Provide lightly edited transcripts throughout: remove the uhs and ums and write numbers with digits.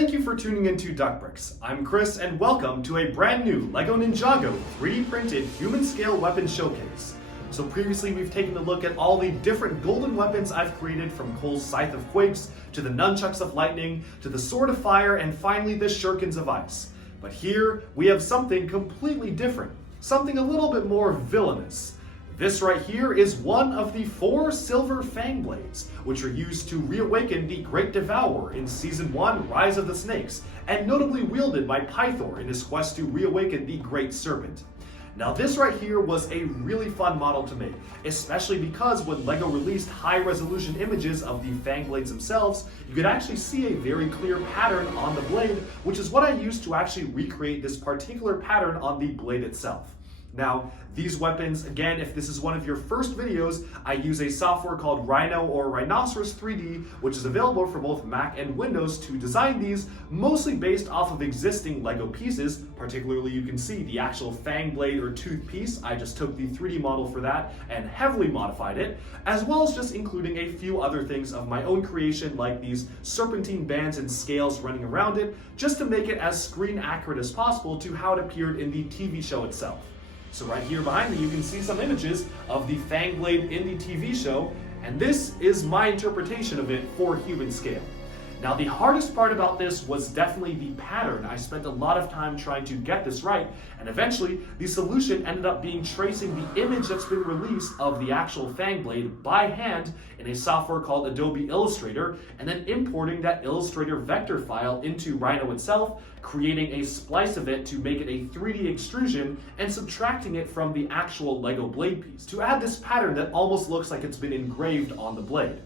Thank you for tuning into Duckbricks. I'm Chris and welcome to a brand new LEGO Ninjago 3D printed human scale weapon showcase. So previously we've taken a look at all the different golden weapons I've created, from Cole's Scythe of Quakes, to the Nunchucks of Lightning, to the Sword of Fire, and finally the Shurikens of Ice. But here we have something completely different, something a little bit more villainous. This right here is one of the 4 silver Fang blades, which are used to reawaken the Great Devourer in Season 1, Rise of the Snakes, and notably wielded by Pythor in his quest to reawaken the Great Serpent. Now this right here was a really fun model to make, especially because when LEGO released high-resolution images of the Fang blades themselves, you could actually see a very clear pattern on the blade, which is what I used to actually recreate this particular pattern on the blade itself. Now, these weapons, again, if this is one of your first videos, I use a software called Rhino or Rhinoceros 3D, which is available for both Mac and Windows to design these, mostly based off of existing LEGO pieces. Particularly, you can see the actual Fang blade or tooth piece. I just took the 3D model for that and heavily modified it, as well as just including a few other things of my own creation, like these serpentine bands and scales running around it, just to make it as screen accurate as possible to how it appeared in the TV show itself. So right here behind me, you can see some images of the Fang blade in the TV show, and this is my interpretation of it for human scale. Now, the hardest part about this was definitely the pattern. I spent a lot of time trying to get this right, and eventually the solution ended up being tracing the image that's been released of the actual Fang blade by hand in a software called Adobe Illustrator, and then importing that Illustrator vector file into Rhino itself, creating a splice of it to make it a 3D extrusion, and subtracting it from the actual LEGO blade piece to add this pattern that almost looks like it's been engraved on the blade.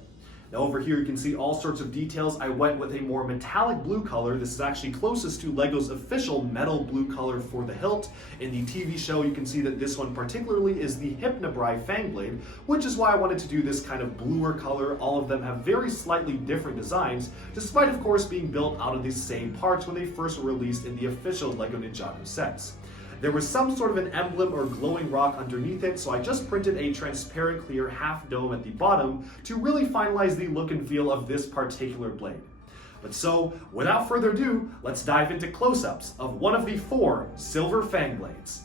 Now over here you can see all sorts of details. I went with a more metallic blue color. This is actually closest to LEGO's official metal blue color for the hilt. In the TV show you can see that this one particularly is the Hypnobrai Fang blade, which is why I wanted to do this kind of bluer color. All of them have very slightly different designs, despite of course being built out of the same parts when they first were released in the official LEGO Ninjago sets. There was some sort of an emblem or glowing rock underneath it, so I just printed a transparent clear half dome at the bottom to really finalize the look and feel of this particular blade. But so, without further ado, let's dive into close-ups of one of the 4 silver Fang blades.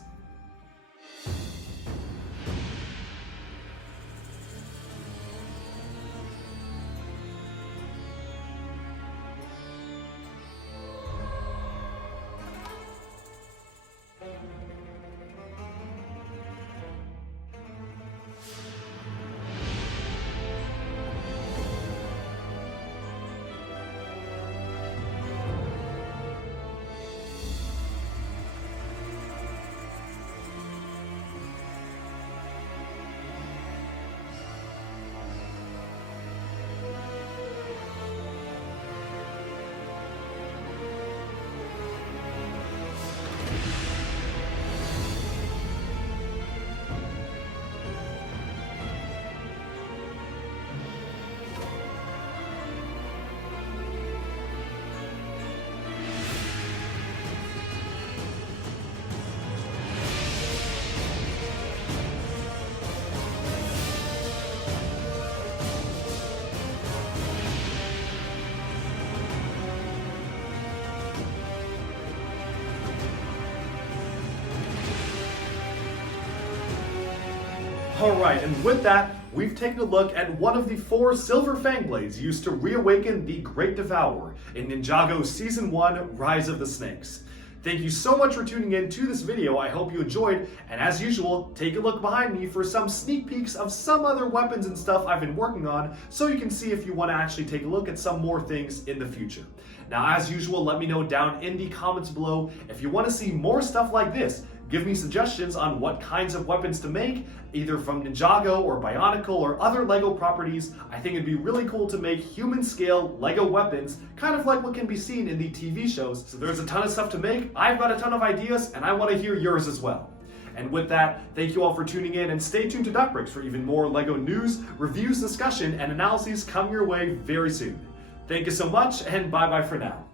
Alright, and with that, we've taken a look at one of the 4 silver Fang blades used to reawaken the Great Devourer in Ninjago Season 1, Rise of the Snakes. Thank you so much for tuning in to this video. I hope you enjoyed, and as usual, take a look behind me for some sneak peeks of some other weapons and stuff I've been working on, so you can see if you want to actually take a look at some more things in the future. Now, as usual, let me know down in the comments below if you want to see more stuff like this. Give me suggestions on what kinds of weapons to make, either from Ninjago or Bionicle or other LEGO properties. I think it'd be really cool to make human scale LEGO weapons, kind of like what can be seen in the TV shows. So there's a ton of stuff to make. I've got a ton of ideas, and I want to hear yours as well. And with that, thank you all for tuning in, and stay tuned to Duckbricks for even more LEGO news, reviews, discussion, and analyses coming your way very soon. Thank you so much, and bye-bye for now.